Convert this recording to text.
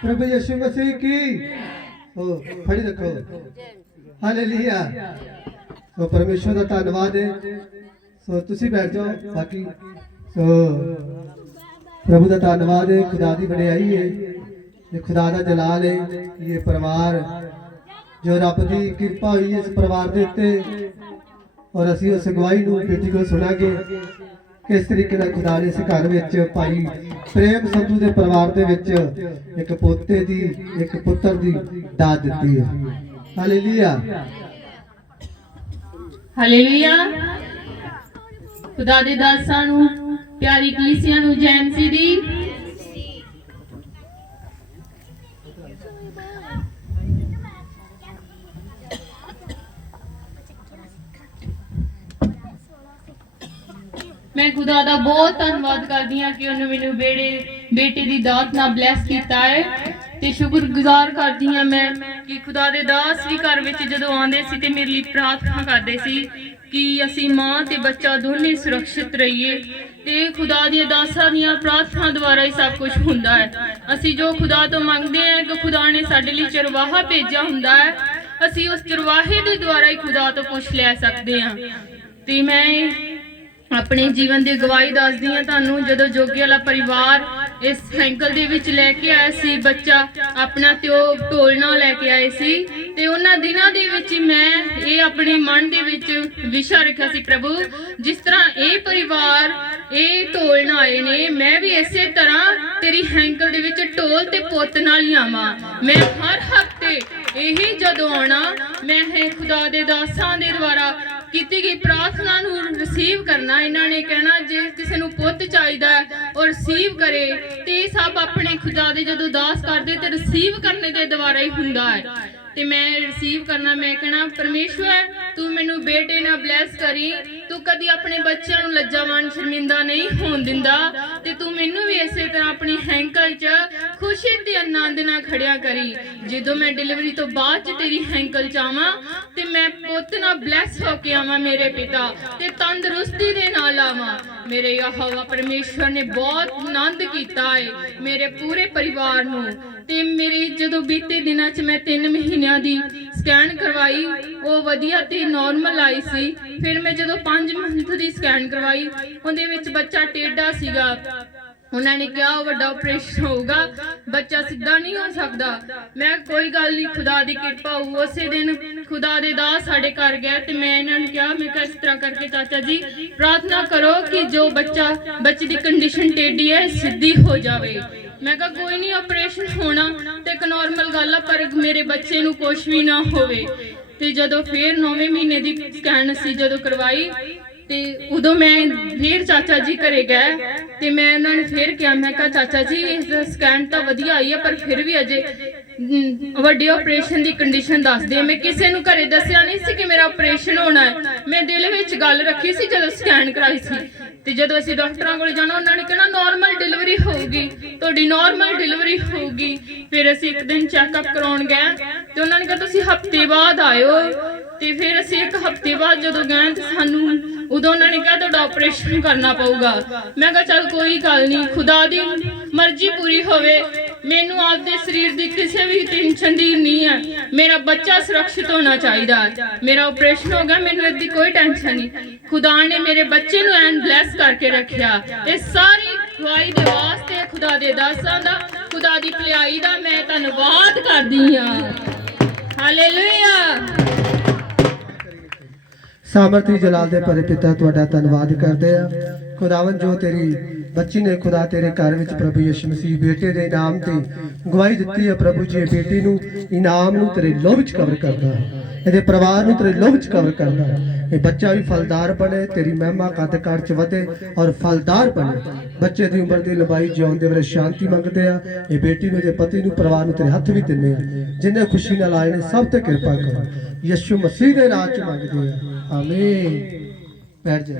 ప్రభు యశు మసీకి ఓ ਫੜੀ ਰੱਖੋ ਹਾਲੇਲੂਇਆ ਸੋ ਪਰਮੇਸ਼ਵਰ ਦਾ ਧੰਨਵਾਦ ਹੈ ਸੋ ਤੁਸੀਂ ਬੈਠ ਜਾਓ ਬਾਕੀ ਸੋ ਪ੍ਰਭੂ ਦਾ ਧੰਨਵਾਦ ਹੈ ਖੁਦਾ ਦੀ ਵਡਿਆਈ ਹੈ ਇਹ ਖੁਦਾ ਦਾ ਜਲਾਲ ਹੈ ਇਹ ਪਰਿਵਾਰ ਜੋ ਰੱਬ ਦੀ ਕਿਰਪਾ ਹੋਈ ਇਸ ਪਰਿਵਾਰ ਦੇ ਉੱਤੇ ਔਰ ਅਸੀਂ ਉਸ ਗਵਾਹੀ ਨੂੰ ਬੇਟੀ ਕੋ ਸੁਣਾਗੇ ਕਿਸ ਤਰੀਕੇ ਨਾਲ ਖੁਦਾ ਨੇ ਇਸ ਘਰ ਵਿੱਚ ਭਾਈ ਪ੍ਰੇਮ ਸੰਧੂ ਦੇ ਪਰਿਵਾਰ ਦੇ ਵਿੱਚ ਇੱਕ ਪੋਤੇ ਦੀ, ਇੱਕ ਪੁੱਤਰ ਦੀ ਦਾਤ ਦਿੱਤੀ ਹੈ। ਹਾਲੇਲੂਇਆ ਹਾਲੇਲੂਇਆ ਖੁਦਾ ਦੇ ਦਾਸਾਂ ਨੂੰ, ਪਿਆਰੀ ਕਲੀਸਿਆਂ ਨੂੰ ਜੈ ਮਸੀਹ ਦੀ ਮੈਂ ਖੁਦਾ ਦਾ ਬਹੁਤ ਧੰਨਵਾਦ ਕਰਦੀ ਹਾਂ ਕਿ ਉਹਨੇ ਮੈਨੂੰ ਬੇੜੇ, ਬੇਟੇ ਦੀ ਦਾਤ ਨਾਲ ਬਲੈਸ ਕੀਤਾ ਹੈ ਤੇ ਸ਼ੁਕਰਗੁਜ਼ਾਰ ਕਰਦੀ ਹਾਂ ਮੈਂ ਕਿ ਖੁਦਾ ਦੇ ਦਾਸ ਵੀ ਘਰ ਵਿੱਚ ਜਦੋਂ ਆਉਂਦੇ ਸੀ ਤੇ ਮੇਰੇ ਲਈ ਪ੍ਰਾਰਥਨਾ ਕਰਦੇ ਸੀ ਕਿ ਅਸੀਂ ਮਾਂ ਤੇ ਬੱਚਾ ਦੋਨੇ ਸੁਰੱਖਿਅਤ ਰਹੀਏ ਤੇ ਖੁਦਾ ਦੀਆਂ ਦਾਸਾਂ ਦੀਆਂ ਪ੍ਰਾਰਥਨਾ ਦੁਆਰਾ ਹੀ ਸਭ ਕੁਝ ਹੁੰਦਾ ਹੈ। ਅਸੀਂ ਜੋ ਖੁਦਾ ਤੋਂ ਮੰਗਦੇ ਹਾਂ ਕਿ ਖੁਦਾ ਨੇ ਸਾਡੇ ਲਈ ਚਰਵਾਹਾ ਭੇਜਿਆ ਹੁੰਦਾ ਹੈ, ਅਸੀਂ ਉਸ ਚਰਵਾਹੇ ਦੇ ਦੁਆਰਾ ਹੀ ਖੁਦਾ ਤੋਂ ਕੁਝ ਲੈ ਸਕਦੇ ਹਾਂ। ਤੇ ਮੈਂ ਆਪਣੇ ਜੀਵਨ ਦੀ ਗਵਾਹੀ ਦੱਸਦੀ ਹਾਂ ਤੁਹਾਨੂੰ, ਜਦੋਂ ਜੋਗੀ ਵਾਲਾ ਪਰਿਵਾਰ ਇਸ ਸਾਈਕਲ ਦੇ ਵਿੱਚ ਲੈ ਕੇ ਆਇਆ ਸੀ, ਬੱਚਾ ਆਪਣਾ ਤੇ ਉਹ ਢੋਲਣਾ ਲੈ ਕੇ ਆਏ ਸੀ, ਤੇ ਉਹਨਾਂ ਦਿਨਾਂ ਦੇ ਵਿੱਚ ਮੈਂ ਇਹ ਆਪਣੇ ਮਨ ਦੇ ਵਿੱਚ ਵਿਸ਼ਾ ਰੱਖਿਆ ਸੀ, ਪ੍ਰਭੂ, ਜਿਸ ਤਰ੍ਹਾਂ ਇਹ ਪਰਿਵਾਰ ਇਹ ਢੋਲਣਾ ਆਏ ਨੇ, ਮੈਂ ਵੀ ਇਸੇ ਤਰ੍ਹਾਂ ਤੇਰੀ ਹੈਂਕਲ ਦੇ ਵਿੱਚ ਢੋਲ ਤੇ ਪੁੱਤ ਨਾਲ ਹੀ ਆਵਾਂ। ਮੈਂ ਹਰ ਹਫ਼ਤੇ ਇਹ ਜਦੋਂ ਆਉਣਾ, ਮੈਂ ਹੈ ਖੁਦਾ ਦੇ ਦਾਸਾਂ ਦੇ ਦੁਆਰਾ ਕੀਤੀ ਗਈ ਪ੍ਰਾਰਥਨਾ ਨੂੰ ਰਿਸੀਵ ਕਰਨਾ, ਇਹਨਾਂ ਨੇ ਕਹਿਣਾ ਜੇ ਕਿਸੇ ਨੂੰ ਪੁੱਤ ਚਾਹੀਦਾ ਹੈ ਰਿਸੀਵ ਕਰੇ, ਤੇ ਸਭ ਆਪਣੇ ਖੁਦਾ ਦੇ ਜਦੋਂ ਦਾਸ ਕਰਦੇ ਤੇ ਰਿਸੀਵ ਕਰਨੇ ਦੇ ਦੁਆਰਾ ਹੀ ਹੁੰਦਾ ਹੈ। ਤੇ ਮੈਂ ਰਿਸੀਵ ਕਰਨਾ, ਮੈਂ ਕਹਿਣਾ, ਪਰਮੇਸ਼ਵਰ, ਤੂੰ ਮੈਨੂੰ ਬੇਟੇ ਨਾਲ ਬਲੈਸ ਕਰੀ, ਤੂੰ ਕਦੀ ਆਪਣੇ ਬੱਚਿਆਂ ਨੂੰ ਲੱਜਾਵਾਨ ਸ਼ਰਮਿੰਦਾ ਨਹੀਂ ਹੋਣ ਦਿੰਦਾ ਤੇ ਤੂੰ ਮੈਨੂੰ ਵੀ ਇਸੇ ਤਰ੍ਹਾਂ ਆਪਣੀ ਹੈਂਕਲ 'ਚ ਖੁਸ਼ੀ ਤੇ ਆਨੰਦ ਨਾਲ ਖੜਿਆ ਕਰੀ। ਜਦੋਂ ਮੈਂ ਡਿਲੀਵਰੀ ਤੋਂ ਬਾਅਦ 'ਚ ਤੇਰੀ ਹੈਂਕਲ 'ਚ ਆਵਾਂ ਤੇ ਮੈਂ ਪੁੱਤ ਨਾਲ ਬਲੈਸ ਹੋ ਕੇ ਆਵਾਂ ਮੇਰੇ ਪਿਤਾ ਤੇ ਤੰਦਰੁਸਤੀ ਦੇ ਨਾਲ ਆਵਾਂ। ਮੇਰੇ ਯਹੋਵਾ ਪਰਮੇਸ਼ਵਰ ਨੇ ਬਹੁਤ ਆਨੰਦ ਕੀਤਾ ਹੈ ਮੇਰੇ ਪੂਰੇ ਪਰਿਵਾਰ ਨੂੰ ਤੇ ਮੇਰੀ ਜਦੋਂ ਬੀਤੇ ਦਿਨਾਂ 'ਚ ਮੈਂ 3 ਮਹੀਨਿਆਂ ਦੀ ਸਕੈਨ ਕਰਵਾਈ, ਉਹ ਵਧੀਆ ਤੇ ਨਾਰਮਲ ਆਈ ਸੀ। ਫਿਰ ਮੈਂ ਜਦੋਂ 5 ਮੰਥ ਦੀ ਸਕੈਨ ਕਰਵਾਈ, ਉਹਦੇ ਵਿੱਚ ਬੱਚਾ ਟੇਢਾ ਸੀਗਾ। ਉਹਨਾਂ ਨੇ ਕਿਹਾ ਵੱਡਾ ਆਪਰੇਸ਼ਨ ਹੋਊਗਾ, ਬੱਚਾ ਸਿੱਧਾ ਨਹੀਂ ਹੋ ਸਕਦਾ। ਮੈਂ ਕੋਈ ਗੱਲ ਨਹੀਂ, ਖੁਦਾ ਦੀ ਕਿਰਪਾ ਹੋਊ, ਉਸੇ ਦਿਨ ਖੁਦਾ ਦੇ ਦਾਸ ਸਾਡੇ ਘਰ ਗਿਆ ਤੇ ਮੈਂ ਇਹਨਾਂ ਨੂੰ ਕਿਹਾ, ਮੈਂ ਕਿਹਾ, ਇਸ ਤਰ੍ਹਾਂ ਕਰਕੇ ਚਾਚਾ ਜੀ, ਪ੍ਰਾਰਥਨਾ ਕਰੋ ਕਿ ਜੋ ਬੱਚਾ, ਬੱਚੇ ਦੀ ਕੰਡੀਸ਼ਨ ਟੇਢੀ ਹੈ ਸਿੱਧੀ ਹੋ ਜਾਵੇ। ਮੈਂ ਕਿਹਾ, ਕੋਈ ਨਹੀਂ ਆਪਰੇਸ਼ਨ ਹੋਣਾ ਤੇ ਇੱਕ ਨਾਰਮਲ ਗੱਲ ਆ, ਪਰ ਮੇਰੇ ਬੱਚੇ ਨੂੰ ਕੁਝ ਵੀ ਨਾ ਹੋਵੇ। ਤੇ ਜਦੋਂ ਫੇਰ 9ਵੇਂ ਮਹੀਨੇ ਦੀ ਸਕੈਨ ਸੀ, ਜਦੋਂ ਕਰਵਾਈ ਤੇ ਉਦੋਂ ਮੈਂ ਫੇਰ ਚਾਚਾ ਜੀ ਘਰੇ ਗਏ ਤੇ ਮੈਂ ਉਹਨਾਂ ਨੂੰ ਫੇਰ ਕਿਹਾ, ਮੈਂ ਕਿਹਾ, ਚਾਚਾ ਜੀ, ਇਸ ਸਕੈਨ ਤਾਂ ਵਧੀਆ ਆਈ ਹੈ ਪਰ ਫਿਰ ਵੀ ਅਜੇ ਵੱਡੇ ਆਪਰੇਸ਼ਨ ਦੀ ਕੰਡੀਸ਼ਨ ਦੱਸਦੇ ਮੈਂ ਕਿਸੇ ਨੂੰ ਘਰੇ ਦੱਸਿਆ ਨਹੀਂ ਸੀ ਕਿ ਮੇਰਾ ਆਪਰੇਸ਼ਨ ਹੋਣਾ ਹੈ। ਮੈਂ ਦਿਲ ਵਿੱਚ ਗੱਲ ਰੱਖੀ ਸੀ ਜਦੋਂ ਸਕੈਨ ਕਰਾਈ ਸੀ। ਤੇ ਜਦੋਂ ਅਸੀਂ ਡਾਕਟਰਾਂ ਕੋਲ ਜਾਣਾ, ਉਹਨਾਂ ਨੇ ਕਹਿਣਾ ਨਾਰਮਲ ਡਿਲੀਵਰੀ ਹੋਊਗੀ, ਤੁਹਾਡੀ ਨਾਰਮਲ ਡਿਲੀਵਰੀ ਹੋਊਗੀ। ਫਿਰ ਅਸੀਂ ਇੱਕ ਦਿਨ ਚੈੱਕਅਪ ਕਰਾਉਣ ਗਏ ਤੇ ਉਹਨਾਂ ਨੇ ਕਿਹਾ, ਤੁਸੀਂ ਹਫ਼ਤੇ ਬਾਅਦ ਆਇਓ। ਤੇ ਫਿਰ ਅਸੀਂ ਇੱਕ ਹਫ਼ਤੇ ਬਾਅਦ ਜਦੋਂ ਗਏ ਤੇ ਸਾਨੂੰ ਉਦੋਂ ਉਹਨਾਂ ਨੇ ਕਿਹਾ, ਤੁਹਾਡਾ ਆਪਰੇਸ਼ਨ ਕਰਨਾ ਪਊਗਾ। ਮੈਂ ਕਿਹਾ, ਚੱਲ ਕੋਈ ਗੱਲ ਨਹੀਂ, ਖੁਦਾ ਦੀ ਮਰਜ਼ੀ ਪੂਰੀ ਹੋਵੇ। ਮੈਨੂੰ ਆਪਦੇ ਸਰੀਰ ਦੀ ਕਿਸੇ ਵੀ ਟੈਨਸ਼ਨ ਦੀ ਨਹੀਂ ਹੈ। ਮੇਰਾ ਬੱਚਾ ਸੁਰੱਖਿਅਤ ਹੋਣਾ ਚਾਹੀਦਾ ਮੇਰਾ ਆਪਰੇਸ਼ਨ ਹੋ ਗਿਆ, ਮੈਨੂੰ ਇਹਦੀ ਕੋਈ ਟੈਨਸ਼ਨ ਨਹੀਂ। ਖੁਦਾ ਨੇ ਮੇਰੇ ਬੱਚੇ ਨੂੰ ਐਨ ਬਲੈਸ ਕਰਕੇ ਰੱਖਿਆ ਇਹ ਸਾਰੀ ਖੁਆਈ ਦੇ ਵਾਸਤੇ ਖੁਦਾ ਦੇ ਦਾਸਾਂ ਦਾ, ਖੁਦਾ ਦੀ ਭਲਾਈ ਦਾ ਮੈਂ ਧੰਨਵਾਦ ਕਰਦੀ ਹਾਂ। ਹਾਲੇਲੂਇਆ ਸਾਮਰਥੀ ਜਲਾਲ ਦੇ ਪਰੇ ਪਿਤਾ, ਤੁਹਾਡਾ ਧੰਨਵਾਦ ਕਰਦੇ ਆ ਖੁਦਾਵੰ ਜੋ ਤੇਰੀ ਬੱਚੀ ਨੇ ਖੁਦਾ ਤੇਰੇ ਘਰ ਵਿੱਚ ਪ੍ਰਭੂ ਯਿਸੂ ਮਸੀਹ ਬੇਟੇ ਦੇ ਨਾਮ ਤੇ ਗਵਾਹੀ ਦਿੱਤੀ ਹੈ, ਪ੍ਰਭੂ ਜੀ, ਇਹ ਬੇਟੀ ਨੂੰ ਇਨਾਮ ਨੂੰ ਤੇਰੇ ਲੋਹ ਵਿੱਚ ਕਵਰ ਕਰਦਾ ਇਹਦੇ ਪਰਿਵਾਰ ਨੂੰ ਤੇਰੇ ਲੋਹ ਵਿੱਚ ਕਵਰ ਕਰਦਾ ਇਹ ਬੱਚਾ ਵੀ ਫਲਦਾਰ ਬਣੇ, ਤੇਰੀ ਮਹਿਮਾ ਕੱਦ ਕਾਰ ਚ ਵਧੇ ਔਰ ਫਲਦਾਰ ਬਣੇ। ਬੱਚੇ ਦੀ ਉਮਰ ਦੀ ਲੰਬਾਈ ਜਿਉਣ ਦੇ ਵੇਲੇ ਸ਼ਾਂਤੀ ਮੰਗਦੇ ਆ, ਇਹ ਬੇਟੀ ਨੂੰ ਤੇ ਪਤੀ ਨੂੰ, ਪਰਿਵਾਰ ਨੂੰ ਤੇਰੇ ਹੱਥ ਵੀ ਦਿੰਦੇ ਆ। ਜਿੰਨੇ ਖੁਸ਼ੀ ਨਾਲ ਆਏ ਨੇ, ਸਭ ਤੇ ਕਿਰਪਾ ਕਰੋ। ਯਿਸੂ ਮਸੀਹ ਦੇ ਨਾਮ ਚ ਮੰਗਦੇ ਆ। ਆਮੀਨ। ਬੈਠ ਜਾ।